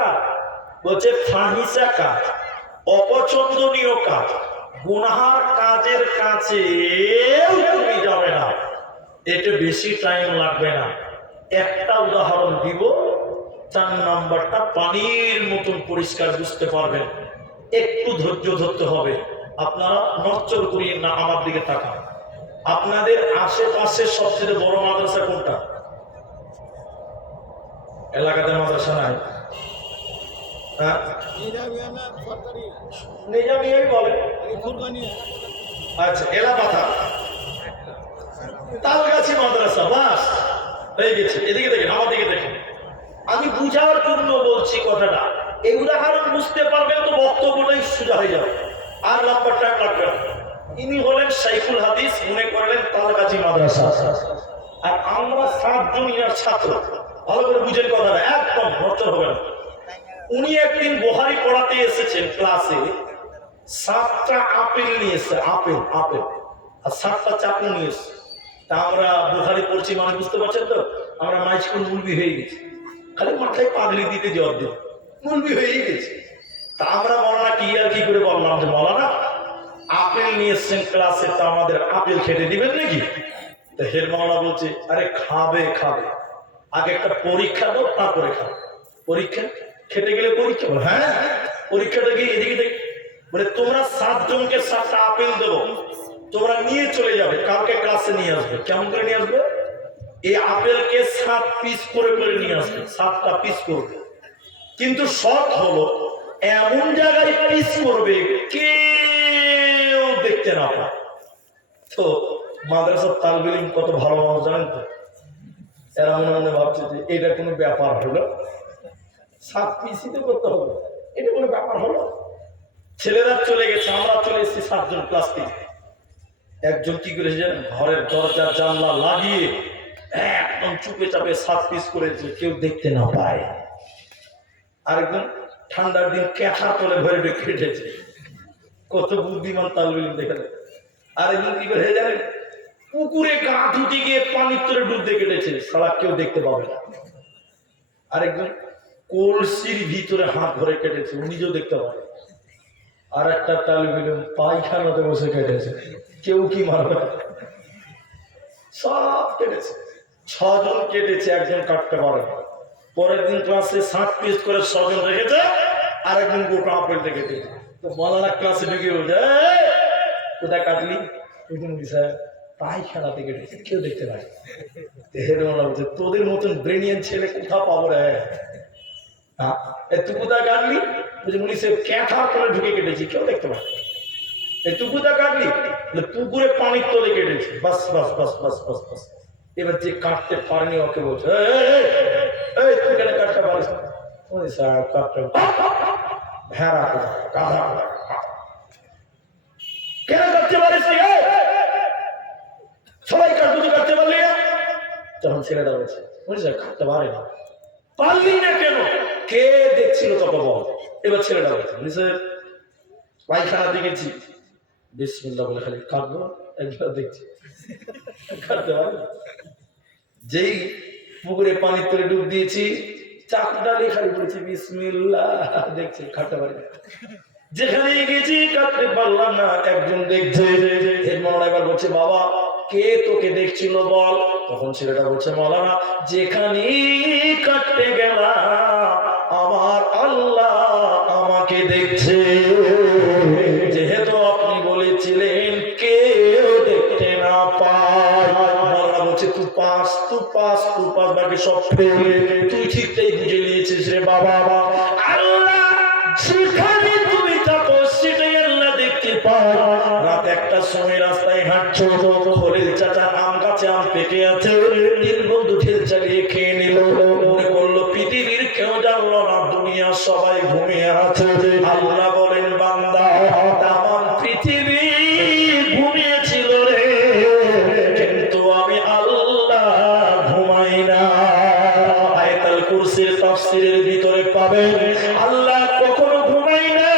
কাজ বলছে ফাহিসা কাজ, অপছন্দনীয় কাজ, গুনাহার কাজের কাছে তুমি যাবে না। এটা বেশি টাইম লাগবে না, একটা উদাহরণ দিব। 4 নাম্বারটা পানির মতন পরিষ্কার বুঝতে পারবেন, একটু ধৈর্য ধরতে হবে। আপনারা নজর করিয়েন না, আমার দিকে তাকান। আপনাদের আশেপাশে সবচেয়ে বড় মাদ্রাসা কোনটা? এলাকাতে মাদ্রাসা নাই? হ্যাঁ, নিজামিয়াই বলে। আচ্ছা, এলাপাথা, তালগাছি মাদ্রাসা, বাস হয়ে গেছে। এদিকে দেখেন, আমার দিকে দেখেন, আমি বুঝার জন্য বলছি কথাটা। এই উদাহরণ বুঝতে পারবেন তো বক্তব্যটাই সোজা হয়ে যাবে, আর লম্বা টাইম লাগবে না। ইনি হলেন শাইখুল হাদিস, মনে করলেন তালগাছি মাদ্রাসা, আর আমরা 7 জন ইয়ার ছাত্র। ভালো করে বুঝেন কথাটা, একদম নড়চড় হবে না। উনি একদিন বুখারী পড়াতে এসেছেন ক্লাসে, 7টা আপেল নিয়ে এসে, আপেল আপেল আর 7টা চাকু নিয়ে এসে। তা আমরা বুখারী পড়ছি মানে বুঝতে পারছেন তো, আমরা মাইস্কুল মুলবি হয়ে গেছি, খালি মাথায় পাগড়ি দিতে জবাব দিই, মুলবি হয়ে গেছি। তা আমরা মৌলানা কি আর কি করে বললাম যে মৌলানা আপেল নিয়ে এসছেন ক্লাসে, তা আমাদের আপেল খেতে দিবেন নাকি? তো হেড মাওলানা বলছে, আরে খাবে খাবে, আগে একটা পরীক্ষা দাও তারপরে খাবে। পরীক্ষা খেতে গেলে পরীক্ষা? হ্যাঁ, পরীক্ষাটা কি এদিকে দেখ। বলে তোমরা 7 জনকে 7টা আপেল দেবো, তোমরা নিয়ে চলে যাবে, কালকে ক্লাসে নিয়ে আসবে। কেমন করে নিয়ে আসবে? এই আপেলকে 7 পিস করে করে নিয়ে আসবে, 7টা পিস করবে। কিন্তু শর্ত হলো এমন জায়গায় পিস করবে কেউ দেখতে না পায়। তো মাদ্রাসার তালবে ইলম কত ভালো মানুষ জানেন তো, এরা মনে মনে ভাবছে যে এটা কোনো ব্যাপার হলো, 7 পিসই তো করতে হবে, এটা কোনো ব্যাপার হলো। ছেলেরা চলে গেছে, আমরা চলে এসেছি 7 জন ক্লাস থেকে। একজন কি করেছে, ঘরের দরজা জানলা লাগিয়ে একদম চুপে চাপে 7 পিস করেছে, কেউ দেখতে না পায়। আরেকজন ঠান্ডার দিন ক্যাথা তোলে ভরে কেটেছে, কত বুদ্ধিমান তালবে ইলম দেখে। আরেকজন কি করে জানেন, পুকুরে গা ধুতে গিয়ে পানির তলে ডুব দিয়ে কেটেছে, সারা কেউ দেখতে পাবে না। আরেকজন কলসির ভিতরে হাত ধরে কেটেছে, নিজেও দেখতে পাবে। আর একটা তালবে ইলম পায়খানাতে বসে কেটেছে, কেউ কি মারবে, সব কেটেছে। 6 জন কেটেছে, একজন কাটতে পারে। পরের দিন ক্লাসে 7 পিস করে 6 জন রেখেছে, আর একজন গোটা আপেল রেখেছে। তো মাওলানা ক্লাসে ঢুকে বলছে, কোথায় কাটলি? পায়খানাতে কেটেছে, কেউ দেখতে পায়। বলছে, তোদের মতন ব্রেনিয়ান ছেলে কোথা পাবো রে? তুই কোথায় কাটলি? ক্যাথার তলে ঢুকে কেটেছি, কেউ দেখতে পায়। তুই কোথায় কাটলি? পুকুরে পানির তলে কেটেছি। বাস বাস বাস বাস বাস বাস। এবার যে কাটতে পারেনি ওকে বলছে, তুই কেন কাটতে পারিস? কাটতে ভেড়া গাধা কেন কাটতে পারিস? সবাই কাটতে, তুই কাটতে পারলি না? তখন ছেলেটা বলছে, কাটতে পারে না। পারলি না কেন? কে দেখছিল তত বল? এবার ছেলেটা বলছে, পায়খানা দেখেছি, বিসমিল্লাহ বলে খালি কাটবো, একবার দেখছি কাটতে পারে। যেই পুকুরে পানির তলে ডুব দিয়েছি, চাকটা খালি বলেছি বিসমিল্লাহ, দেখছি কাটতে পারি না। যেখানে গেছি কাটতে পারলাম না, একজন দেখছে। এবার বলছে, বাবা কে তোকে দেখছিল বল? তখন ছেলেটা বলছে, মাওলানা যেখানে কাটতে গেলাম আমার আল্লাহ আমাকে দেখছে। যেহেতু আপনি বলেছিলেন কেউ দেখতে না পায়, মাওলানা বলছে তুই পাস, তুই পাস, তুই পাস, বাকি সব ফেল। তুই ঠিকটাই বুঝে নিয়েছিস রে বাবা। আল্লাহ সেখানে তুমি থাকো, সেটাই আল্লাহ দেখতে পায়। রাত 1টার সময় রাস্তায় হাঁটছো, খলিল চাচা আম গাছে আম পেকে আছে, 3 বন্ধু ঠেল চালিয়ে খেয়ে নিল। মনে করলো পৃথিবীর কেউ জানলো না, দুনিয়া সবাই ঘুমিয়ে আছে। আল্লাহ বলেন, বান্দা তামাম পৃথিবী ঘুমিয়েছিল রে, কিন্তু আমি আল্লাহ ঘুমাই না। আয়াতুল কুরসির তাফসীরের ভিতরে পাবেন, আল্লাহ কখনো ঘুমাই না,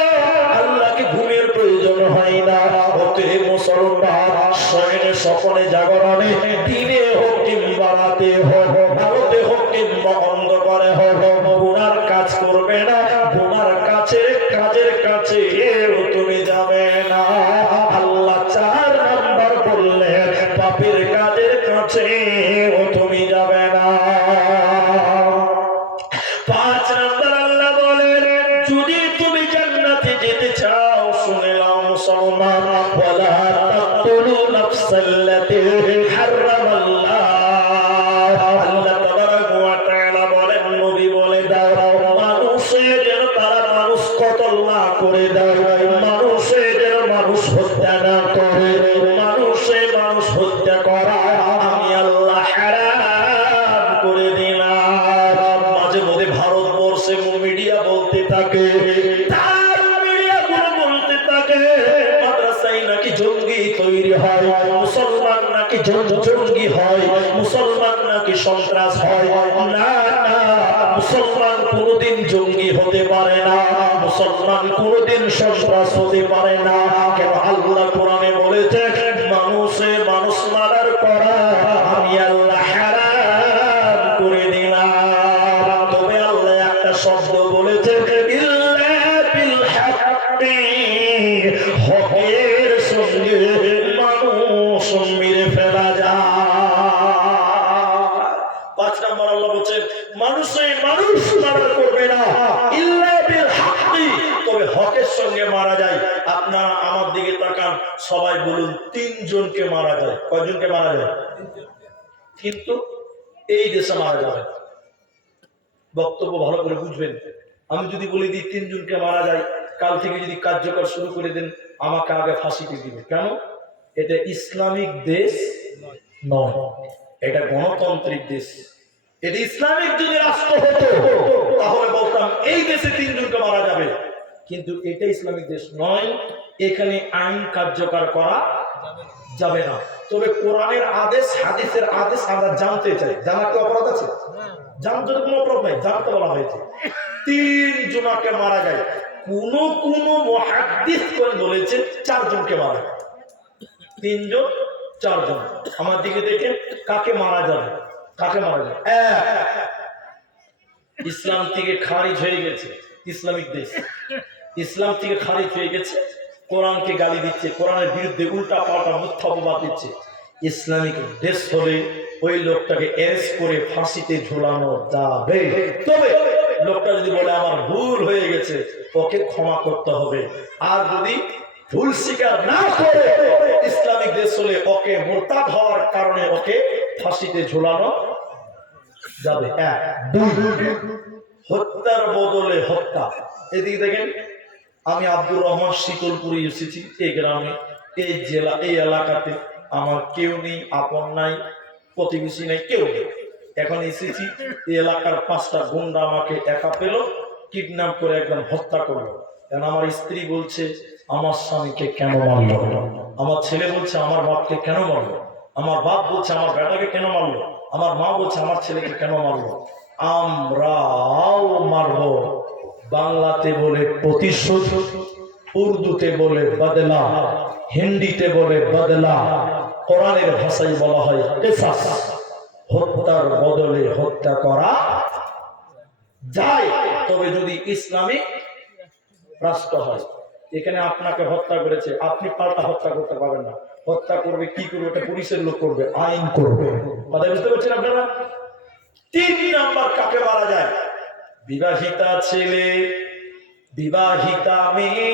আল্লাহকে ঘুমের প্রয়োজন হয় না। ওকে মুসলমান, শয়নে স্বপনে জাগরণে, দিনে হোক কিংবা রাতে হোক, আলোতে হোক কিংবা অন্ধকারে হোক, গুনার কাজ করবে না, তোমার কাজের কাছে তুমি যাবে না। আল্লাহ 4 নাম্বার বললেন পাপের কাজের কাছে তুমি যাবে না। 5 নাম্বার আল্লাহ বলেন যদি তুমি জান্নাতে যেতে চাও, শুনে নাও মুসলমান, ওয়ালা তাকতুলু নাফসাল্লাতী হারামাল্লাহ। আল্লাহ তাবারাকা ওয়া তাআলা বলেন, নবী বলে দাও মানুষে যেন তারা মানুষ কতল না করে দেয়, মানুষে যেন মানুষ হত্যা না করে। মানুষে মানুষ হত্যা করা আমি আল্লাহ হারাম করে দিলাম। মাঝে মধ্যে ভারতবর্ষে মিডিয়া বলতে থাকে, তার মিডিয়াগুলো বলতে থাকে মাদ্রাসায় নাকি জঙ্গি তৈরি হয়, মুসলমান নাকি জঙ্গি হয়, মুসলমান নাকি সন্ত্রাস হয়। না না, মুসলমান কোনদিন জঙ্গি হতে পারে না, মুসলমান কোনদিন সন্ত্রাস হতে পারে না। কেন? আল্লাহ কোরআনে বলেছে মানুষে মানুষ মারার করা আমি আল্লাহ হারাম করে দিলাম। তবে আল্লাহ একটা শব্দ বলেছে, ইল্লা বিল হাক্কি, হকের সঙ্গে মানুষ মেরে ফেলা যায়। 5 নম্বর আল্লাহ বলছেন মানুষে মানুষ মারা করবে না, ইল্লা বিল হাক্কি, তবে হকের সঙ্গে মারা যায়। আপনারা আমার দিকে তাকান, সবাই বলুন 3 জনকে মারা যায়। কয়জনকে মারা যায়? কিন্তু এই দেশে মারা যাবে। বক্তব্য ভালো করে বুঝবেন। আমি যদি বলে দিই 3 জনকে মারা যায়, কাল থেকে যদি কার্যকর শুরু করে দেন আমাকে আগে ফাঁসিতে দিবে। কেন? এটা ইসলামিক দেশ নয়, এটা গণতান্ত্রিক দেশ। এটা ইসলামিক যদি রাষ্ট্র হতো তাহলে বলতাম এই দেশে 3 জনকে মারা যাবে, কিন্তু এটা ইসলামিক দেশ নয়, এখানে আইন কার্যকর করা যাবে না। তবে কোরআনের আদেশ হাদিসের আদেশ আমরা জানতে চাই। জানার কি অপরাধ আছে? জানতে কোনো অপরাধ নাই, জানতে বলা হয়েছে 3 জনকে মারা যায়। কোন মুহাদ্দিস কোন বলেছে 4 জনকে মারা যায়। 3 জন 4 জন। আমার দিকে দেখেন কাকে মারা যাবে, কাকে মারা যাবে। ইসলাম থেকে খারিজ হয়ে গেছে, ইসলামিক দেশ ইসলাম থেকে খারিজ হয়ে গেছে, কোরআনকে গালি দিচ্ছে, কোরআনের বিরুদ্ধে উল্টা পাল্টা মিথ্যা অপবাদ দিচ্ছে। ইসলামিক দেশ হলে ওই লোকটাকে অ্যারেস্ট করে ফাঁসিতে ঝোলানো যাবে। তবে লোকটা যদি বলে আমার ভুল হয়ে গেছে, ওকে ক্ষমা করতে হবে। আর যদি ভুল স্বীকার না করে ইসলামিক দেশ হলে ওকে মুরতাদ হওয়ার কারণে ওকে ফাঁসিতে ঝোলানো যাবে। 1 2 হত্যার বদলে হত্যা। এদিকে দেখেন, আমি আব্দুর রহমান শীতলপুরে এসেছি। এই গ্রামে, এই জেলা, এই এলাকাতে আমার কেউ নেই, আপন নাই, প্রতিবেশী নাই, কেউ নেই। এখন এসেছি, এই এলাকার 5টা গুন্ডা আমাকে একা পেল, কিডন্যাপ করে একদম হত্যা করলো। কারণ আমার স্ত্রী বলছে আমার স্বামীকে কেন মারলো, আমার ছেলে বলছে আমার বাপকে কেন মারলো, আমার বাপ বলছে আমার বেটাকে কেন মারলো, আমার মা বলছে আমার ছেলেকে কেন মারলো। আমরাও মারবো। বাংলাতে বলে প্রতিশোধ, উর্দুতে বলে বদলা, হিন্দিতে বলে বদলা, কোরআনের ভাষায় বলা হয় কিসাস। হত্যার বদলে হত্যা করা যায়, তবে যদি ইসলামিক রাষ্ট্র হয়। এখানে আপনাকে হত্যা করেছে, আপনি পাল্টা হত্যা করতে পারবেন না। হত্যা করবে কি করবে, এটা পুলিশের লোক করবে, আইন করবে। কথা বুঝতে পারছেন আপনারা? 3 নাম্বার কাকে মারা যায়? বিবাহিতা ছেলে, বিবাহিতা মেয়ে,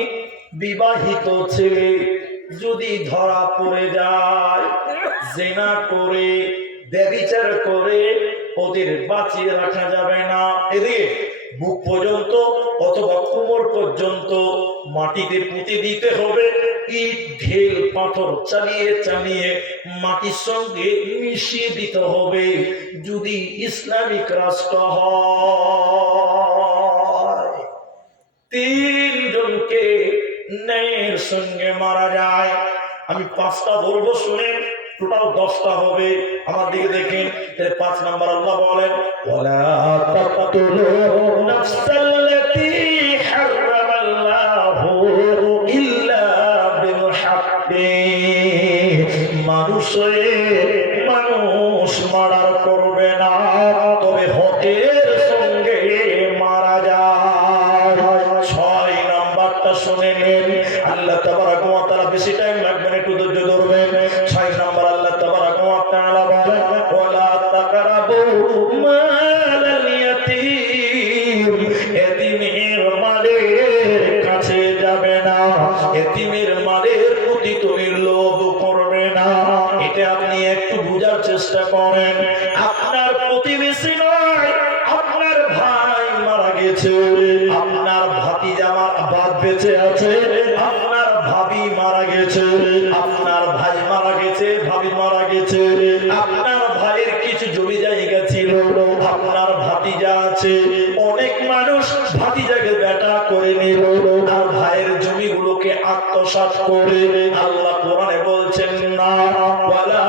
বিবাহিত ছেলে যদি ধরা পড়ে যায় জিনা করে, ব্যভিচার করে, ওদের বাঁচিয়ে রাখা যাবে না। এদিকে বুক পর্যন্ত অথবা কোমর পর্যন্ত মাটিতে পুঁতে দিতে হবে। ইট ঢেল পাথর চালিয়ে চালিয়ে মাটির সঙ্গে মিশিয়ে দিতে হবে। যদি ইসলামিক রাষ্ট্র হয় 3 জনকে ন্যায়ের সঙ্গে মারা যায়। আমি 5টা বলবো, শুনেন, টোটাল 10টা হবে। আমার দিকে দেখেন, 5 নাম্বার আল্লাহ বলেন ওয়ালা তাকতুলু নাফসাল্লাতী হারামাল্লাহু ইল্লা বিল হাক্কি। মানুষে মানুষ মারা করবে না, তবে হকের সঙ্গে মারা যায়। গেছে, আপনার ভাতিজা বাদ বেঁচে আছে, আপনার ভাবি মারা গেছে, আপনার ভাই মারা গেছে, ভাবি মারা গেছে, আপনার ভাইয়ের কিছু জমি জায়গা ছিল, আপনার ভাতিজা আছে, অনেক মানুষ ভাতিজাকে বেটা করে নিল আর ভাইয়ের জমিগুলোকে আত্মসাৎ করে। আল্লাহ কোরআনে বলছেন না, ওয়ালা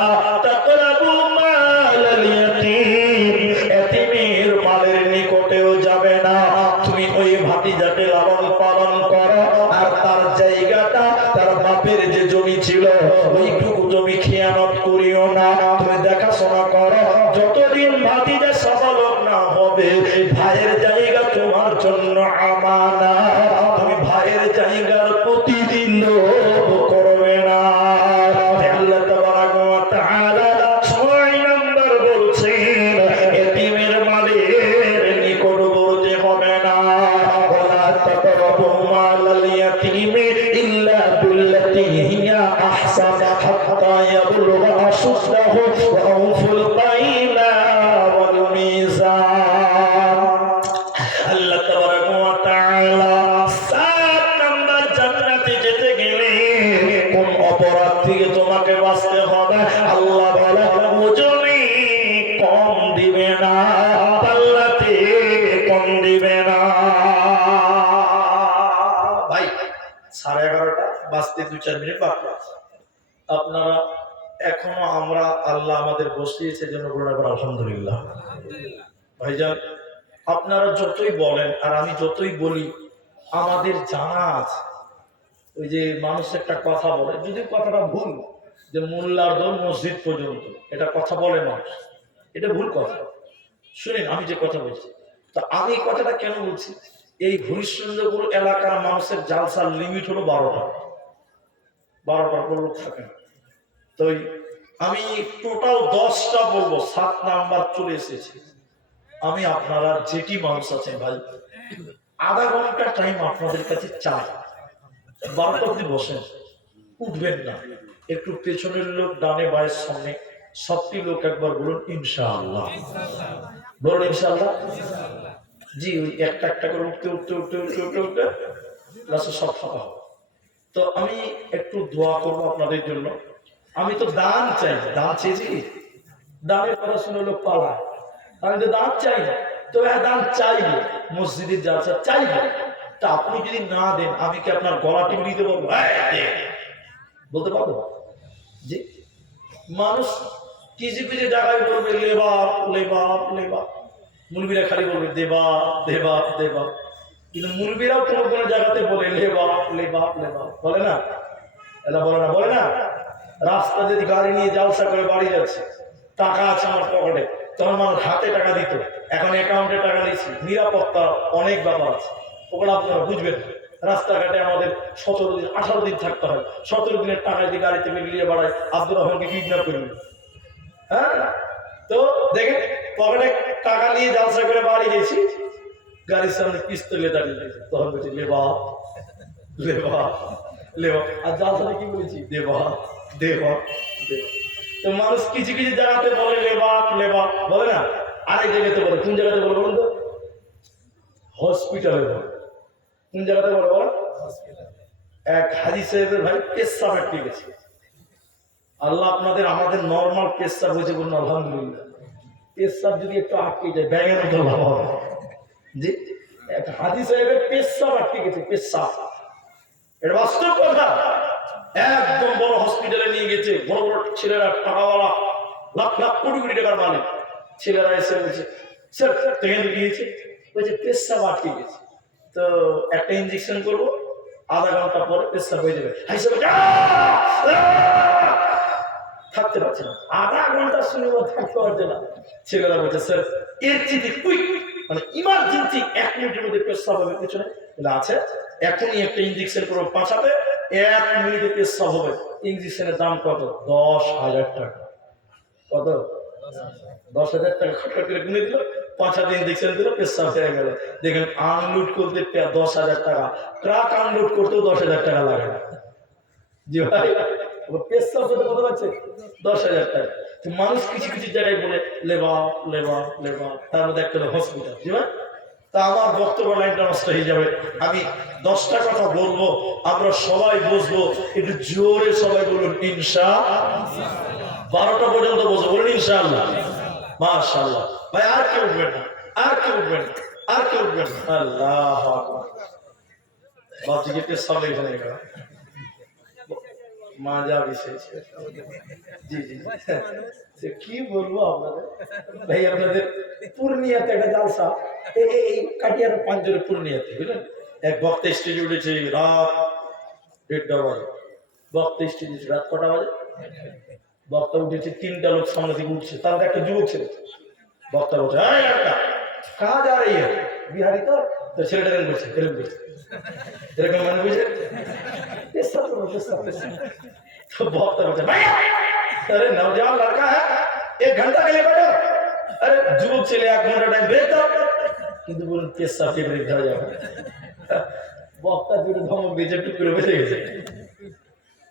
তাকরাবু মালাল ইয়াতীম, এতিমের মালের নিকটেও যাবে না। তুমি ওই ভাতিজাকে লালন পালন করো আর তার জায়গাটা, তার বাপের যে জমি ছিল ওইটুকু জমি খেয়ানত করিও না। তুমি দেখাশোনা করো, যতদিন ভাতিজা সাবালক না হবে ভাইয়ের জায়গা তোমার জন্য আমানা। তুমি ভাইয়ের জায়গার প্রতিদিন লোভ করবে না। আল্লাহ তাবারাক ওয়া তাআলা 6 নম্বর বলছেন, এতিমের মালের নিকটবর্তী হবে না। ওয়ালা তাকরাবু মালাল ইয়াতীমি ইল্লা বিল্লাতী হিয়া আহসান হাত্তা ইয়াবলুগা আশুদ্দাহু ওয়া আওফুল কাইলা ওয়াল মিজান। আল্লাহ তাবারাক ওয়া তাআলা 7 নম্বর জান্নাতে যেতে গেলে কোন অপরাধ থেকে তোমাকে বাঁচতে হবে? আল্লাহ বলে ওজনে কম দিবে না, পাল্লাতে কম দিবে না। ভাই 11:30 বাজতে 2-4 মিনিট বাকি আছে। আপনারা এখনো আমরা আল্লাহ আমাদের বসিয়েছে জন্য বলবো আলহামদুলিল্লাহ। ভাইজান আপনারা যতই বলেন আর আমি যতই বলি, আমাদের জানা আছে। ওই যে মানুষ একটা কথা বলে, যদি কথাটা ভুল, যে মোল্লার দল মসজিদ পর্যন্ত, এটা কথা বলে মানুষ, এটা ভুল কথা। শুনেন আমি যে কথা বলছি, তো আমি এই কথাটা কেন বলছি? এই হরিশ্চন্দ্রপুর এলাকার মানুষের জালসার লিমিট হলো 12টা, 12টার পর লোক থাকে না। তো আমি টোটাল 10টা বলবো, 7 নাম্বার চলে এসেছে। আমি আপনারা যেটি মানুষ আছেন ভাই, আধা ঘন্টা টাইম আপনাদের কাছে চাই। 12টা অব্দি বসেন, উঠবেন না। একটু পেছনের লোক ডানে বায়ের সামনে সবটি লোক একবার বলুন ইনশাআল্লাহ, বলুন ইনশাআল্লাহ। জি ওই একটা একটা করে উঠতে উঠতে উঠতে উঠতে উঠতে উঠতে লাস্টে সব ফাঁকা হবে। তো আমি একটু দোয়া করবো আপনাদের জন্য। আমি তো দান চাই, দান চেয়েছি, দানের কথা শুনে লোক পালায়। আমি তো দান চাই না, তো দান চাইবে, মসজিদের জালসা চাইবে। তা আপনি যদি না দেন, আমি কি আপনার গলা টিপে দিতে পারবো? বলতে পারবো? জি মানুষ কিছু কিছু জায়গায় বলবে লেবা লেবা লেবা, মুলবিরা খালি বলবে দেবা দেবা দেবা, কিন্তু মুলবিরাও কোনো কোনো জায়গাতে বলে লেবা লেবা লেবা, বলে না? এটা বলে না, বলে না? রাস্তা যদি গাড়ি নিয়ে জালসা করে বাড়ি যাচ্ছে, টাকা আছে আমার পকেটে, তখন মানুষ হাতে টাকা দিত, এখন অ্যাকাউন্টে টাকা দিচ্ছি। নিরাপত্তা অনেক ব্যাপার আছে, ওগুলো আপনারা বুঝবেন। রাস্তাঘাটে আমাদের 17 দিন 18 দিন থাকতে হয়, 17 দিনের টাকা দিয়ে গাড়িতে মিলিয়ে বাড়ায়, আব্দুর রহমানকে কিডন্যাপ করবে। হ্যাঁ, তো দেখেন পকেটে টাকা নিয়ে জালসা করে বাড়ি গেছি, গাড়ির সামনে পিস্তলে দাঁড়িয়ে গেছে, তখন বলছি লেবা লেবা লেবা, আর জালসাটা কি বলেছি? দেবা দেবা দেবা। তো মানুষ কিছু কিছু জায়গাতে বলে লেবা লেবা, বলে না? আরেক জায়গাতে বলে, কোন জায়গাতে বলে বলুন তো? হসপিটালে বলে। কোন জায়গাতে বলে বলো? এক হাজি সাহেবের ভাই পেশাব আটকে গেছে। আল্লাহ আপনাদের আমাদের নর্মাল পেশাব হয়েছে, বলুন আলহামদুলিল্লাহ। পেশাব যদি একটু আটকে যায় ব্যাঙের মতো ভালো হবে। জি এক হাজি সাহেবের পেশাব আটকে গেছে, পেশাব, এটা বাস্তব কথা। একদম বড় হসপিটালে নিয়ে গেছে, বড় বড় ছেলেরা, টাকাওয়ালা, লাখ লাখ কোটি কোটি টাকার মালিক ছেলেরা এসে বলছে স্যার ট্রেন গিয়েছে, বলছে পেশাব আটকে গেছে, তো একটা ইঞ্জেকশন করবো, আধা ঘন্টা পরে পেশাব হয়ে যাবে। থাকতে পারছে না, আধা ঘন্টা শুনে থাকতে পারছে না। ছেলেরা বলছে স্যার এর চিঠি কুইক, মানে ইমার্জেন্সি 1 মিনিটের মধ্যে পেশাব হবে, পিছনে আছে, এখনই একটা ইঞ্জেকশন করবো, 5 হাতে 1 মিনিটে পেশাব হবে। ইঞ্জেকশনের দাম কত? 10,000 টাকা। কত? 10,000 টাকা খরচ করে কিনে দিল, 5 হাতে ইঞ্জেকশন দিল, পেশাব হয়ে গেল। দেখেন আনলোড করতে 10,000 টাকা, ট্রাক আনলোড করতেও 10,000 টাকা লাগে না। জি ভাই, পেশাব করতে কত লাগছে? 10,000 টাকা। তো মানুষ কিছু কিছু জায়গায় বলে লেবা লেবা লেবা, তার মধ্যে একটা হসপিটাল। জি ভাই, তা আমার বক্তব্য লাইনটা নষ্ট হয়ে যাবে। আমি 10টা কথা বলবো, আমরা সবাই বুঝবো, একটু জোরে সবাই বলুন ইনশাআল্লাহ। 12টা পর্যন্ত বলবো, বলুন ইনশাআল্লাহ। মাশাআল্লাহ। ভাই আর কেউ উঠবেন না, আর কেউ উঠবেন না, আর কেউ উঠবেন না। আল্লাহু আকবার। বাচ্চাকে কে সামনে এখানে গেল মাজা বিশেষ। জি জি সে কি বলবো আপনাদের, ভাই আপনাদের পূর্ণিয়াতে একটা জালসা, এই কাটিয়ার পাঁচজনে পূর্ণিয়াতে বুঝলেন, এক বক্তা স্টেজে উঠেছে রাত 1:30 বাজে। বক্তা স্টেজে রাত কটা বাজে? বক্তা উঠেছে, 3টা লোক সামনে থেকে উঠছে, তার একটা যুবক ছেলে। বক্তা বলছে এই লড়কা কাহা যা রही है? বিহারি তো ছেলেটা এরকম করছে, এরকম করছে, এরকম মানে বুঝে পেশা তো পেশা। तो बहुत तरह से भाई अरे नौजवान लड़का है 1 घंटा के लिए बैठो, अरे जुबक चले 1 घंटा टाइम ब्रेक दो, কিন্তু বলুন পেশা কে ব্রেক দেওয়া যাবে? বক্তা জুড়ে ধমক দিয়ে টুকরে বেঁচে গেছে।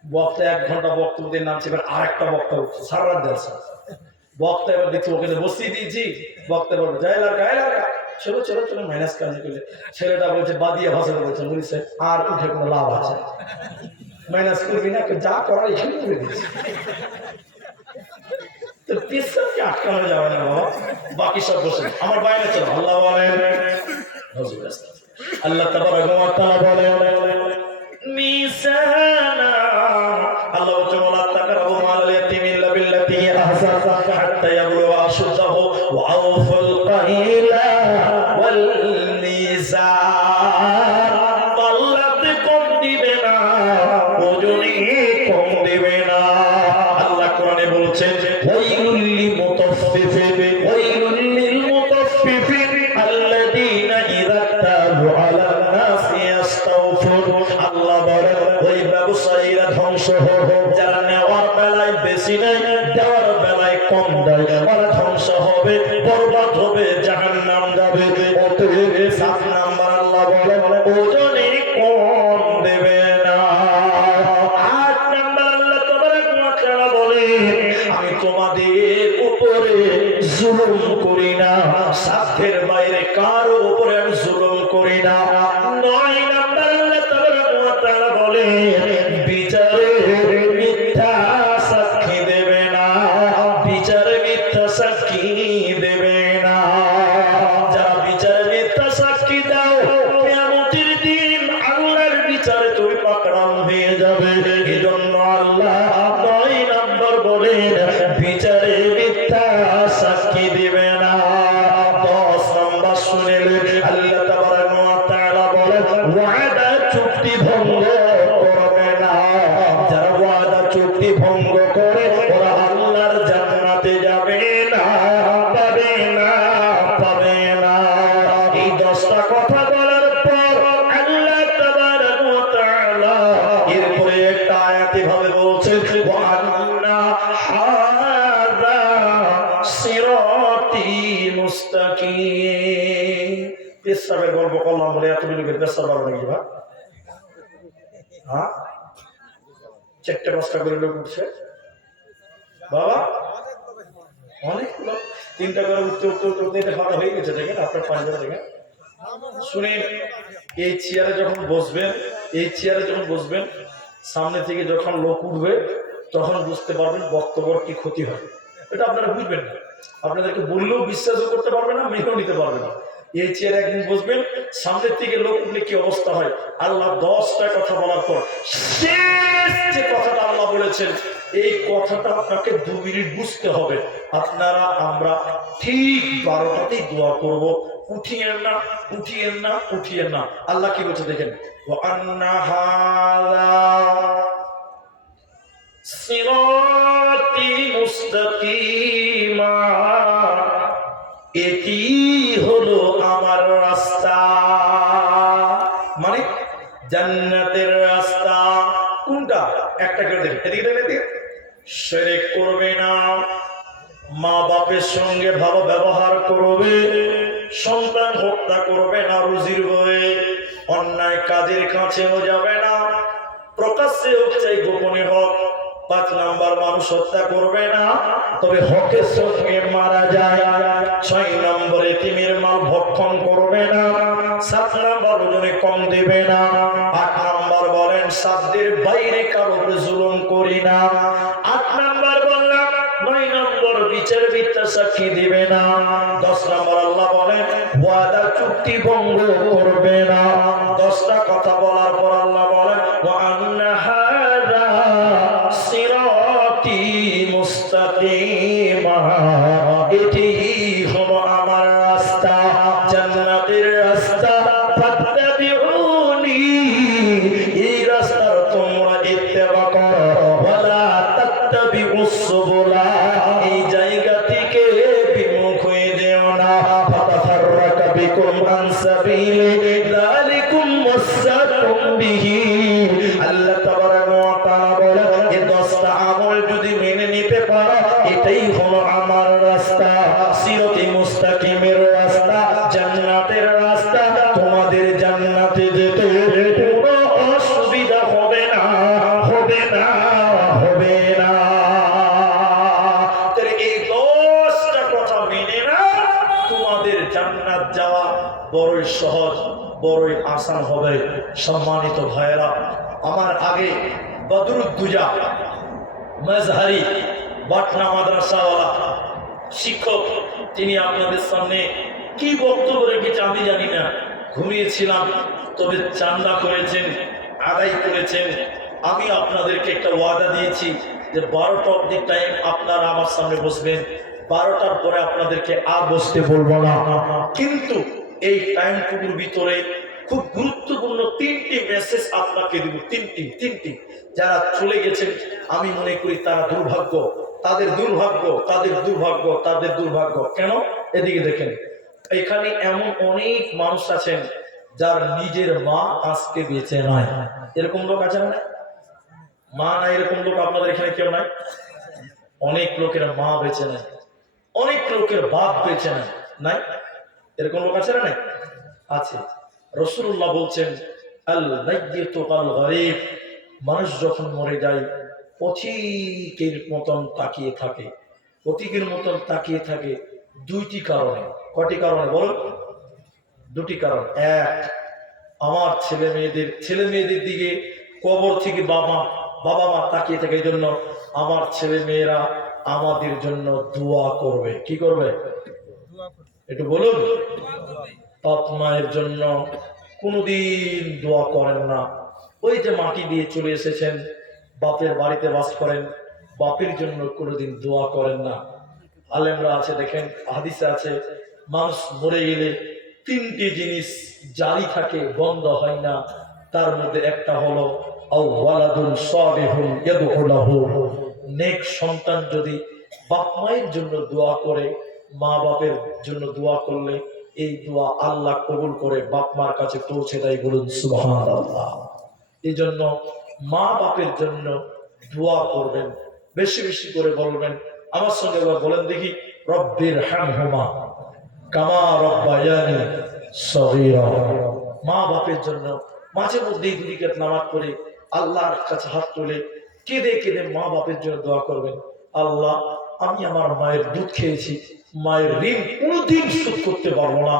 বক্তা 1 ঘন্টা বক্তব্য দিয়ে নামছে, এবার আরেকটা বক্তা উঠছে, সারা রাত যাচ্ছে। বক্তা এবার দেখছি ওকে বসিয়ে দিয়েছি, বক্তা বলবে জয় লড়কা, এই লড়কা চলো চলো চলো মাইনাস কাজ করলে। ছেলেটা বলছে বাদিয়া ভাষা বলছে, বলিস আর উঠে কোনো লাভ আছে? মাইনাস করবি না, যা করার এখানে করে দিচ্ছি। তো পেশাকে আটকানো যাবে না বাবা, বাকি সব বসে আমার বাইরে চলো। আল্লাহ বলেন, আল্লাহ তাবারাক ওয়া তাআলা বলেন মিসানা, আল্লাহ ওয়া তাকারাবু মাল ইয়াতিম ইল্লা বিল্লাতি আহসান হাত্তা ইয়াবলুগা আশুদ্দাহু ওয়া আওফুল কাইলা ওয়াল মিজান। আল্লাহতে কম দিবে না, ওজনে কম দিবে না। আল্লাহ কোরআনে বলছেন ওয়াইলুল লিল মুতাফফিফিন, ওয়াইলুল লিল মুতাফফিফিন আল্লাযীনা ইযা তালু আলান নাসি ইস্তাওফুন। আল্লাহ বলেন ওই ব্যবসায়ীরা ধ্বংস হবে যারা নেওয়ার বেলায় বেশি নেয়, দেওয়ার বেলায় কম দেয়, ওরা ধ্বংস হবে, বরবাদ হবে, জাহান্নাম যাবে। অতএব 7 নাম্বার আল্লাহ বলেন ওজনে কম দেবে না। 8 নাম্বার আল্লাহ তাবারাক ওয়া তাআলা বলেন আমি তোমাদের উপরে জুলুম করি না, সাধ্যের বাইরে কারো উপরে আমি জুলুম করি না। 9 নাম্বার আল্লাহ তাবারাক ওয়া তাআলা বলেন বিচারে মিথ্যা সাক্ষী দেবে না, বিচারে মিথ্যা সাক্ষী দেবে না। যারা বিচারে মিথ্যা সাক্ষী দাও, কিয়ামতের দিন আল্লাহর বিচারে তুমি পাকড়াও হয়ে যাবে। এজন্য আল্লাহ 9 নাম্বার বলেন বিচারে মিথ্যা সাক্ষী দিবে না। 10 নাম্বার শুনেলেন আল্লাহ তাবারাক ওয়া তাআলা বলেন ওয়াদা চুক্তি ভঙ্গ করবে না। যারা ওয়াদা চুক্তি ভঙ্গ করে ওরা আল্লাহর জান্নাতে যাবে না, পাবে না, পাবে না। এই 10টা কথা বলার পর আল্লাহ তাবারাক ওয়া তাআলা এরপরে একটা আয়াতে ভাবে বলছেন ওয়া আন্না হাযা সিরাতি মুস্তাকিম। পেশাবের গল্প করলাম বলে এতগুলো লোকের পেশাব পাবো নাকি? হ্যাঁ 4টা-5টা করে লোক উঠছে বাবা, অনেক লোক 3টা করে উঠতে উঠতে উঠতে এটা ভালো হয়ে গেছে। দেখেন আপনার পাঞ্জাবে দেখেন, শুনেন এই চেয়ারে যখন বসবেন, এই চেয়ারে যখন বসবেন, সামনে থেকে যখন লোক উঠবে তখন বুঝতে পারবেন বক্তব্যের কি ক্ষতি হয়। এটা আপনারা বুঝবেন না, আপনাদেরকে বললেও বিশ্বাসও করতে পারবে না, মেনেও নিতে পারবে না। এই চেয়ারে একদিন বসবেন, সামনের থেকে লোক উঠলে কি অবস্থা হয়। আল্লাহ 10টা কথা বলার পর শেষ যে কথাটা আল্লাহ বলেছেন, এই কথাটা আপনাকে 2 মিনিট বুঝতে হবে। আপনারা আমরা ঠিক 12টাতেই দোয়া করব। উঠিয়েন না, উঠিয়েন না, উঠিয়েন না। আল্লাহ কি বলছে দেখেন ওয়া আন্না হাযা সিরাতি মুস্তাকিমা, এটি হলো আমার রাস্তা, মানে জান্নাতের রাস্তা। কোনটা? একটা করে দেখেন, এদিকে দেখেন। শিরক করবে না, মা বাপের সঙ্গে ভালো ব্যবহার করবে, সন্তান হত্যা করবে না রুজির বয়ে, অন্যায় কাজের কাছেও যাবে না, প্রকাশ্যে হোক চাই গোপনে হোক, 5 নাম্বার মানুষ হত্যা করবে না, তবে হকের সঙ্গে মারা যায়। 6 নম্বর এতিমের মাল ভক্ষণ করবে না। 7 নাম্বার ওজনে কম দেবে না। 8 নাম্বার বলেন সাধ্যের বাইরে কারো উপরে জুলুম করি না। 8 নাম্বার বললাম। 9 নম্বর বিচার মিথ্যা সাক্ষী দিবে না। 10 নম্বর আল্লাহ বলেন ওয়াদা চুক্তি ভঙ্গ করবে না। 10টা কথা বলার পর আল্লাহ বলেন ওয়া আন্না হাযা সিরাতি মুস্তাকিমা, এটি হলো আমার রাস্তা, জান্নাতের রাস্তা। ফাত্তাবিউনি, এই রাস্তার তোমরা ইত্তেবা করো। ওয়ালা তাত্তাবিউস সুবুলা, এই জায়গা থেকে বিমুখ হয়ে যেও না। ফাতাফাররাকা বিকুম আন সাবিলি যালিকুম ওয়াসাকুম বিহি। আল্লাহ তাবারাকা ওয়া তাআলা বলেন এই 10টা আমল যদি মেনে নিতে পারো, এটাই হলো আমার রাস্তা, সিরাতে মুস্তাকিমের রাস্তা, জান্নাতের রাস্তা। তোমাদের জান্নাতে যেতে কোনো অসুবিধা হবে না, হবে না, হবে না। তাহলে এই 10টা কথা মেনে না, তোমাদের জান্নাত যাওয়া বড়ই সহজ, বড়ই আসান হবে। সম্মানিত ভাইয়েরা, আমার আগে বদরুদ্দুজা মাজহারি বাটনা মাদ্রাসাওয়ালা শিক্ষক, তিনি আপনাদের সামনে কি বক্তব্য রেখেছে আমি জানি না, ঘুমিয়েছিলাম, তবে চান্দা করেছেন, আদায় করেছেন। আমি আপনাদেরকে একটা ওয়াদা দিয়েছি যে 12টা অবধি টাইম আপনারা আমার সামনে বসবেন, 12টার পরে আপনাদেরকে আর বসতে বলবো না। কিন্তু এই টাইমটুকুর ভিতরে খুব গুরুত্বপূর্ণ 3টি মেসেজ আপনাকে দিব। 3টি যারা চলে গেছেন আমি মনে করি তারা দুর্ভাগ্য, তাদের দুর্ভাগ্য, তাদের দুর্ভাগ্য, তাদের দুর্ভাগ্য। কেন? এদিকে দেখেন, এখানে এমন অনেক মানুষ আছেন যার নিজের মা আজকে বেঁচে নাই। এরকম লোক আছে না? মা নাই এরকম লোক আপনাদের এখানে কেউ নাই? অনেক লোকের মা বেঁচে নাই, অনেক লোকের বাপ বেঁচে নাই। নাই এরকম লোক আছে না? নাই আছে। রাসূলুল্লাহ বলছেন আল মাইয়িতু কাল গরীব, মানুষ যখন মরে যায় পথিকের মতন তাকিয়ে থাকে, পথিকের মতন তাকিয়ে থাকে 2টি কারণে। কয়টি কারণে বলুন? 2টি কারণ। এক, আমার ছেলে মেয়েদের দিকে কবর থেকে বাবা মা তাকিয়ে থাকে, এই জন্য আমার ছেলে মেয়েরা আমাদের জন্য দোয়া করবে। কি করবে একটু বলুন? বাপ মায়ের জন্য কোনোদিন দোয়া করেন না। ওই যে মাটি দিয়ে চলে এসেছেন, বাপের বাড়িতে বাস করেন, বাপের জন্য কোনোদিন দোয়া করেন না। আলেমরা আছে, দেখেন হাদিসে আছে মানুষ মরে গেলে 3টি জিনিস জারি থাকে, বন্ধ হয় না। তার মধ্যে একটা হলো আও ওয়ালাদুন সালিহুন ইয়াদউ লাহু, নেক সন্তান যদি বাপ মায়ের জন্য দোয়া করে, মা বাপের জন্য দোয়া করলে এই দোয়া আল্লাহ কবুল করে বাপ মার কাছে পৌঁছে দেয়। বলুন সুবহানাল্লাহ। এই জন্য মা বাপের জন্য দোয়া করবেন, বেশি বেশি করে বলবেন। আমার সঙ্গে বলেন দেখি, রব্বির হামহুমা কামা রব্বায়ানি সগীরা। মা বাপের জন্য মাঝে মধ্যেই 2 রাকাত নামাজ পড়ে আল্লাহর কাছে হাত তুলে কেঁদে কেঁদে মা বাপের জন্য দোয়া করবেন। আল্লাহ, আমি আমার মায়ের দুধ খেয়েছি, মায়ের ঋণ কোনোদিন শোধ করতে পারবো না।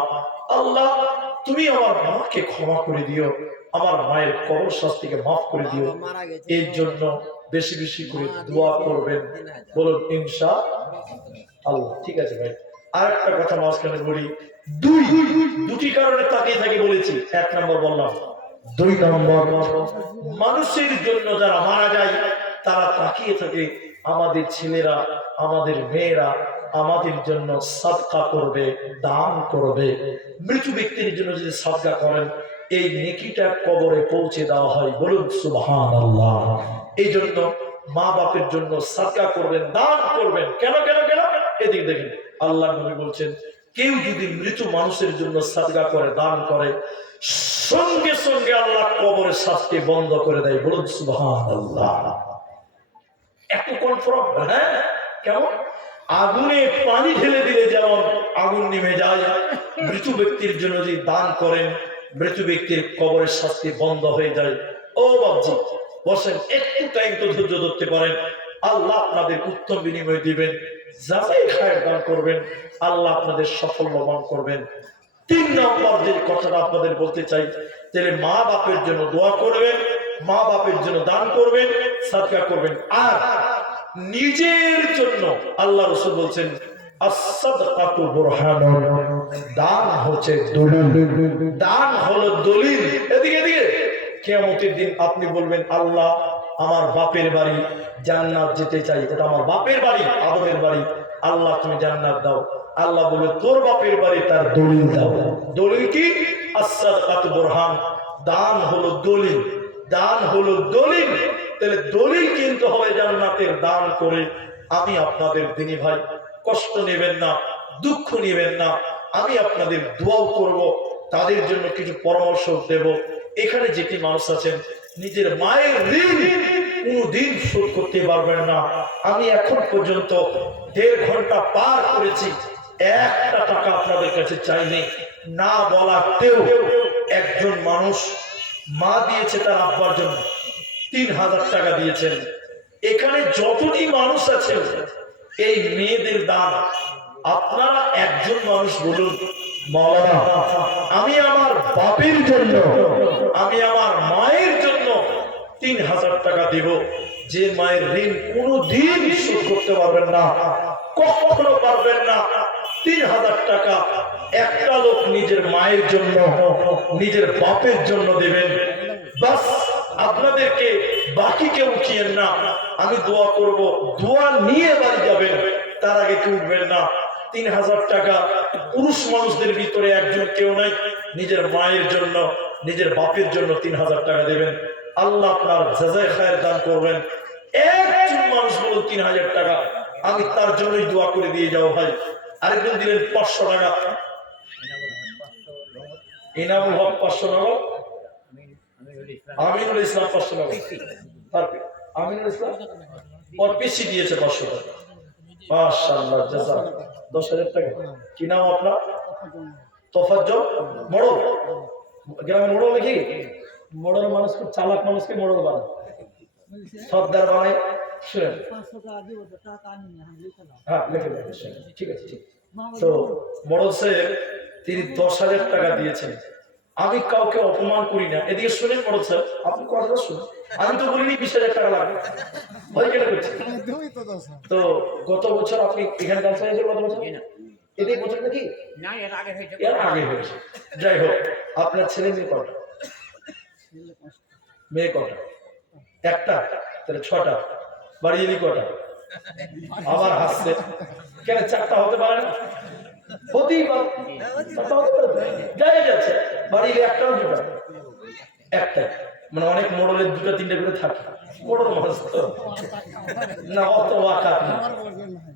আল্লাহ, তুমি আমার মাকে ক্ষমা করে দিও, আমার মায়ের কবর শাস্তিকে মাফ করে দিও। এর জন্য বেশি বেশি করে দোয়া করবেন। বলুন ইনশাআল্লাহ। ঠিক আছে ভাই, আরেকটা কথা মাঝখানে বলি। 2টি কারণে তাকিয়ে থাকি বলেছি। 1 নম্বর বললাম। 2 নম্বর, মানুষের জন্য যারা মারা যায় তারা তাকিয়ে থাকে আমাদের ছেলেরা, আমাদের মেয়েরা আমাদের জন্য সাদকা করবে, দান করবে। মৃত ব্যক্তির জন্য যদি সাদকা করেন, এই নেকিটা কবরে পৌঁছে দেওয়া হয়। বলুন সুবহানাল্লাহ। এই জন্য মা বাপের জন্য সাদকা করবেন, দান করবেন। কেন কেন কেন? এদিকে দেখেন, আল্লাহ নবী বলছেন কেউ যদি মৃত মানুষের জন্য সাদকা করে, দান করে, সঙ্গে সঙ্গে আল্লাহ কবরের শাস্তি বন্ধ করে দেয়। বলুন সুবহানাল্লাহ। এত কনফার্ম? হ্যাঁ। কেমন? আগুনে পানি ঢেলে দিলে যেমন আগুন নিভে যায়, মৃত ব্যক্তির জন্য যদি দান করেন, মৃত ব্যক্তির কবরের শাস্তি বন্ধ হয়ে যায়। ও বাবজি, বসেন, একটু টাইম তো ধৈর্য ধরতে পারেন। আল্লাহ আপনাদের উত্তম বিনিময় দিবেন, যাচাই খায়ের দান করবেন, আল্লাহ আপনাদের সাফল্যবান করবেন। 3 নম্বর যে কথাটা আপনাদের বলতে চাই, যে মা বাপের জন্য দোয়া করবেন, মা বাপের জন্য দান করবেন, সাদকা করবেন। আর নিজের জন্য আল্লাহ রাসূল বলছেন as-sadaqatu burhanun, দান হচ্ছে দলিল, দান হলো দলিল। এদিকে এদিকে কিয়ামতের দিন আপনি বলবেন, আল্লাহ আমার বাপের বাড়ি, জান্নাত যেতে চাই, এটা আমার বাপের বাড়ি, আদমের বাড়ি, আল্লাহ তুমি জান্নাত দাও। আল্লাহ বলে তোর বাপের বাড়ি, তার দলিল দাও। দলিল কি? as-sadaqatu burhan, দান হলো দলিল, দান হলো দলিল। তাহলে দলিল কিনতে হবে জান্নাতের দান করে। আমি আপনাদের দিনী ভাই, কষ্ট নেবেন না, দুঃখ নেবেন না, আমি আপনাদের দোয়াও করব, তাদের জন্য কিছু পরামর্শ দেব। এখানে যেটি মানুষ আছেন নিজের মায়ের ঋণ কোনদিন শোধ করতে পারবেন না। আমি এখন পর্যন্ত 1.5 ঘন্টা পার করেছি, একটা টাকা আপনাদের কাছে চাইনি, না বলাতেও একজন মানুষ মা দিয়েছে তার আব্বার জন্য 3000 টাকা দিয়েছেন। এখানে যতটি মানুষ আছেন এই মেয়েদের দান, আপনারা একজন মানুষ বলুন, মাওলানা আমি আমার বাপের জন্য, আমি আমার মায়ের জন্য 3000 টাকা দিব। যে মায়ের ঋণ কোনদিন শোধ করতে পারবেন না, কখনো পারবেন না, 3000 টাকা একটা লোক নিজের মায়ের জন্য, নিজের বাপের জন্য দেবেন। বাস, আপনাদেরকে বাকি কেউ উঠিয়েন না, আমি দোয়া করব, দোয়া নিয়ে বাড়ি যাবেন, তার আগে কেউ উঠবেন না। 3000 টাকা পুরুষ মানুষদের ভিতরে একজন কেউ নাই, নিজের মায়ের জন্য, নিজের বাপের জন্য 3000 টাকা দেবেন, আল্লাহ আপনার জাযায়ে খায়ের দান করবেন। একজন মানুষ বলুন 3000 টাকা, আমি তার জন্যই দোয়া করে দিয়ে যাও ভাই। আরেকজন দিলেন 500 টাকা, ইনামুল হক 500 টাকা, আমিনুল ইসলাম 500 টাকা, আমিনুল ইসলাম ওর বেশি দিয়েছে 500 টাকা, মাশাআল্লাহ, জাযাক 10,000 টাকা। কি নাম আপনার? তোফাজ্জল মোড়ল, গ্রামের মোড়ল নাকি? মোড়ল মানুষ খুব চালাক, মানুষকে মোড়ল বানায়, সর্দার বানায়। শুনেন, হ্যাঁ লিখে দেবেন, ঠিক আছে, ঠিক। তো মোড়ল সাহেব তিনি 10,000 টাকা দিয়েছেন। আমি কাউকে অপমান করি না, এদিকে শুনেন মোড়ল সাহেব, আপনি কথাটা শুনুন, আমি তো বলিনি 20,000 টাকা লাগবে, ভয় কেন করছি? তো গত বছর আপনি এখানে গান চাইছেন, গত বছর এদিকে বছর নাকি? না, এর আগে হয়েছে। যাই হোক, আপনার ছেলে মেয়ে কটা? মেয়ে কটা? একটা, তাহলে 6টা। বাড়ি এলি কটা? আবার হাসছে কেন? 4টা হতে পারে না? হতেই পারে, 4টা হতে পারে, যাই যাচ্ছে। বাড়ি এলি একটাও, দুটা, একটা। মানে অনেক মোড়লের 2টা 3টা করে থাকে, মোড়ল মানুষ তো না, অত ওয়াকাত না।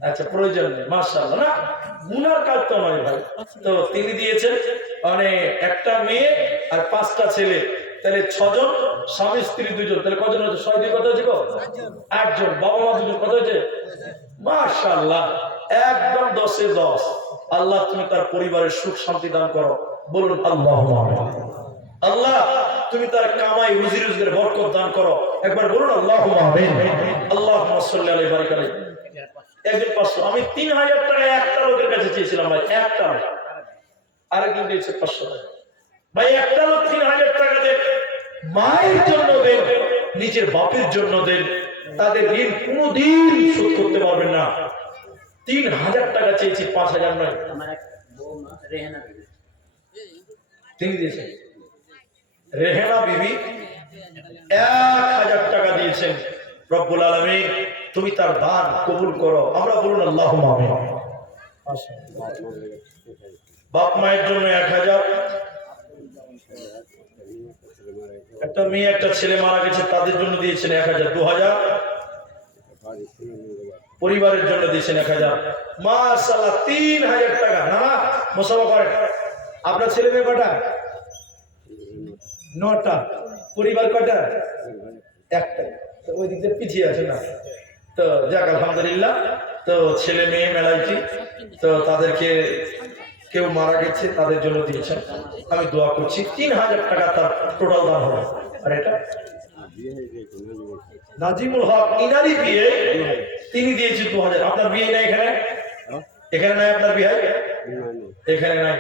আচ্ছা, প্রয়োজন নেই, মাশাআল্লাহ, না গুনার কাজ তো নয় ভাই। তো তিনি দিয়েছেন মানে একটা মেয়ে আর 5টা ছেলে, তাহলে 6 জন, স্বামী স্ত্রী 2 জন, তাহলে কজন হচ্ছে? 6 দিয়ে কত হচ্ছে? 8 জন, বাবা মা 2 জন, কত হচ্ছে? মাশাআল্লাহ, একদম 10-এ 10। আল্লাহ তুমি তার পরিবারের সুখ শান্তি দান করো, বলুন আল্লাহুম্মা আমিন। আল্লাহ তুমি তার কামাই রুজি রোজগারে বরকত দান করো, একবার বলুন আল্লাহুম্মা আমিন। আল্লাহুম্মা সাল্লি আলাইহি বারাক আলাইহি। একজন 500, আমি 3000 টাকা একটা লোকের কাছে চেয়েছিলাম ভাই, একটা। আরেকজন দিয়েছে 500 টাকা। ভাই একটা লোক 3000 টাকা দেন, মায়ের জন্য দেন, নিজের বাপের জন্য দেন, তাদের ঋণ কোনদিন শোধ করতে পারবেন না। 3000 টাকা চেয়েছি, 5000 নয়। তিনি দিয়েছেন, রেহেনা বিবি 1000 টাকা দিয়েছেন। রব্বুল আলামিন তুমি তার দান কবুল করো, আমরা বলুন আল্লাহুম্মা আমিন। বাপ মায়ের জন্য 1000, একটা মেয়ে একটা ছেলে মারা গেছে, তাদের জন্য দিয়েছেন 1000, 2000, পরিবারের জন্য দিয়েছেন 1000। মাশাআল্লাহ, 3000 টাকা। না না, মুসাফা করেন। আপনার ছেলে মেয়ে কটা? 9টা। পরিবার কটা? একটা। তো ওই দিক দিয়ে পিছিয়ে আছে না? তো যাক, আলহামদুলিল্লাহ। তো ছেলে মেয়ে মেলাইছি, তো তাদেরকে কেউ মারা গেছে, তাদের জন্য দিয়েছেন, আমি দোয়া করছি। 3000 টাকা তার টোটাল দাম হবে। আর এটা নাজিমুল হক ইনারি বিয়ে তিনি দিয়েছে 2000। আপনার বিয়ে নাই এখানে? এখানে নাই আপনার বিয়ে? এখানে নাই।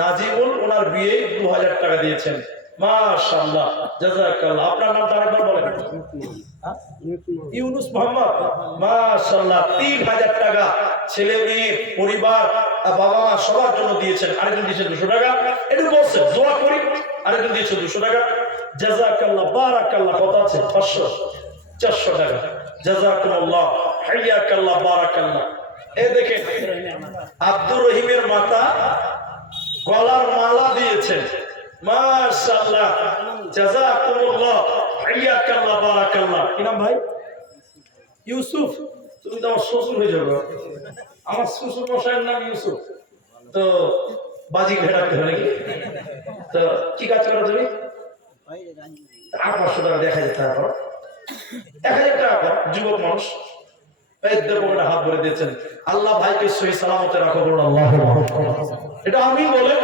নাজিমুল ওনার বিয়ে 2000 টাকা দিয়েছেন। মাশাআল্লাহ, জাযাকাল্লাহ। আপনার নামটা আরেকবার বলেন। ইউনুস মোহাম্মদ। মাশাআল্লাহ, 3000 টাকা ছেলে মেয়ে পরিবার বাবা মা সবার জন্য দিয়েছেন। আরেকজন দিয়েছে 200 টাকা। একটু বলছেন দোয়া করি। আরেকজন দিয়েছে 200 টাকা। জাযাকাল্লাহ, বারাকাল্লাহ। কত আছে? 500, 400 টাকা। জাযাকুমুল্লাহ, হাইয়াকাল্লাহ, বারাকাল্লাহ। এই দেখেন আব্দুর রহিমের মাতা গলার মালা দিয়েছেন। মাশাআল্লাহ, জাযাকুমুল্লাহ, হাইয়াকাল্লাহ, বারাকাল্লাহ। কি নাম ভাই? ইউসুফ। তুমি তো আমার শ্বশুর হয়ে যাবে। আমার শ্বশুর মশাইয়ের নাম ইউসুফ। তো বাজি ঘেরাতে হবে নাকি? তো কি কাজ করো তুমি? 800 টাকা দেখা যেতে হবে। 1000 টাকা যুবক মানুষ হাত ভরে দিয়েছেন। আল্লাহ ভাইকে সহি সালামতে রাখো, বলুন আল্লাহুম্মা। এটা আমি বলে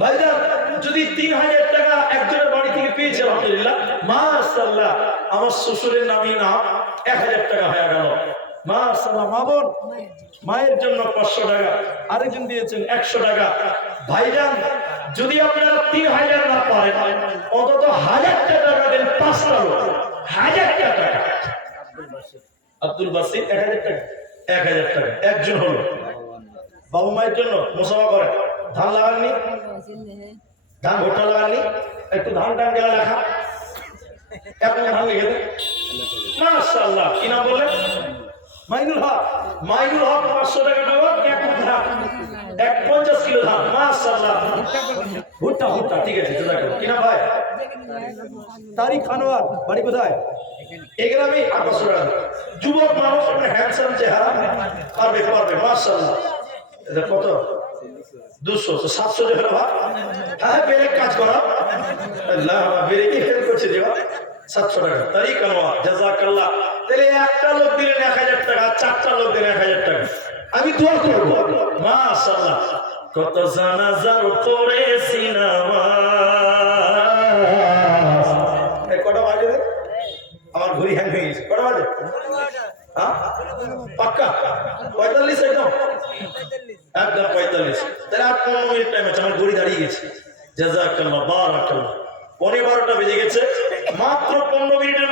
ভাইজান যদি 3000 টাকা একজনের বাড়ি থেকে পেয়েছে আলহামদুলিল্লাহ, মাশাআল্লাহ। আমার শ্বশুরের নামই না 1000 টাকা হয়ে গেল। মাশাআল্লাহ। মা বোন মায়ের জন্য 500 টাকা। আরেকজন দিয়েছেন 100 টাকা। ভাইজান যদি আপনারা 3000 না পারেন অন্তত 1000 টাকা দেন। 5টা লোক 1000 টাকা। আব্দুল বাসির 1000 টাকা। 1000 টাকা একজন হলো। বাবা মায়ের জন্য মুসাফা করেন। ধান লাগাননি? ধান ভুট্টা লাগাননি? একটু ধান টান গেলে লেখা এখন ধান লিখে দেন। মাশাআল্লাহ। কি নাম বললেন? মাইনুল হক। মাইনুল হক 500 টাকা নগদ। 50 কিলো ধান। মাশাআল্লাহ। ভুট্টা ভুট্টা ঠিক আছে। কি নাম ভাই? তারিক খানোয়ার। বাড়ি কোথায়? এগ্রামে। 800 টাকা। যুবক মানুষ, হ্যান্ডসাম চেহারা। পারবে পারবে। মাশাআল্লাহ। এটা কত? 200। 700 টাকা ভাই। হ্যাঁ ব্রেক কাজ করা। আল্লাহ ব্রেকই ফেল করছে দেওয়া। 700 টাকা। তারিক খানোয়ার, জাযাকাল্লাহ। তাহলে একটা লোক দিলেন 1000 টাকা, 4টা লোক দিলেন 1000 টাকা। আমি দোয়া করব। মাশাআল্লাহ। কত জানাজার পড়েছি নামাজ। এই কটা বাজে? আমার ঘড়ি হ্যাং হয়ে গেছে। কটা বাজে? হ্যাঁ পাক্কা 45 একদম। একদম 45। তাহলে আর 15 মিনিট টাইম আছে। আমার ঘড়ি দাঁড়িয়ে গেছে। জাযাকাল্লাহ, বারাকাল্লাহ। 12টা বেজে গেছে। মাত্র 15 মিনিটের